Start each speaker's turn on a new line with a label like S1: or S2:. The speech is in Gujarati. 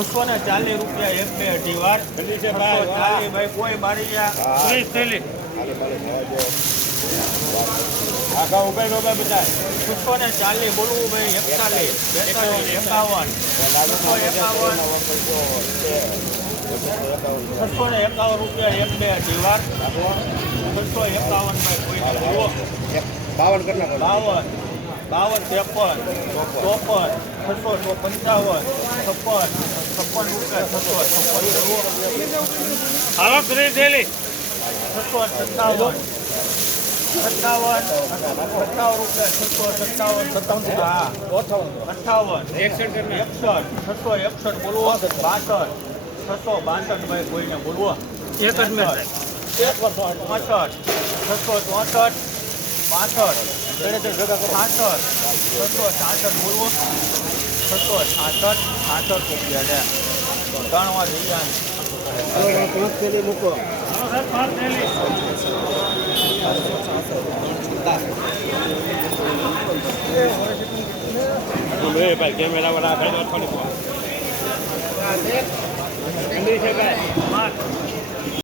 S1: છસો ને ચાલીસ રૂપિયા એક બે અઢી વાર. ચાલીસ ભાઈ કોઈ મારી
S2: આખા ઉપાય ઉપાય બધા.
S1: છસો ને ચાલીસ બોલવું ભાઈ એકતાલીસ બેતાલીસ એકાવન. છસો એકાવન. છસો ને એકાવન રૂપિયા એક બે અઢી વાર. છસો એકાવન ભાઈ કોઈને
S2: બાવન
S1: બાવન બાવન ત્રેપન ચોપન છસો સો પંચાવન છપ્પન હાલો ત્રીસ થેલી છસો સત્તાવન સત્તાવન સત્તાવન રૂપિયા છસો સત્તાવન સત્તાવન હા અઠાવન એકસઠ એકસઠ છસો એકસઠ બોલવો બાસઠ છસો બાસઠ ભાઈ કોઈને બોલવો એક જ એક ચોસઠ છસો ચોસઠ પાસઠ છાસઠ છસો છાસઠ બોલવો છસો છાસઠ છાસઠ રૂપિયા છે. ત્રણ વાર જગ્યા
S2: મૂકો ભાઈ કેમેરા વાળા ભાઈ થોડી ઠંડી છે ભાઈ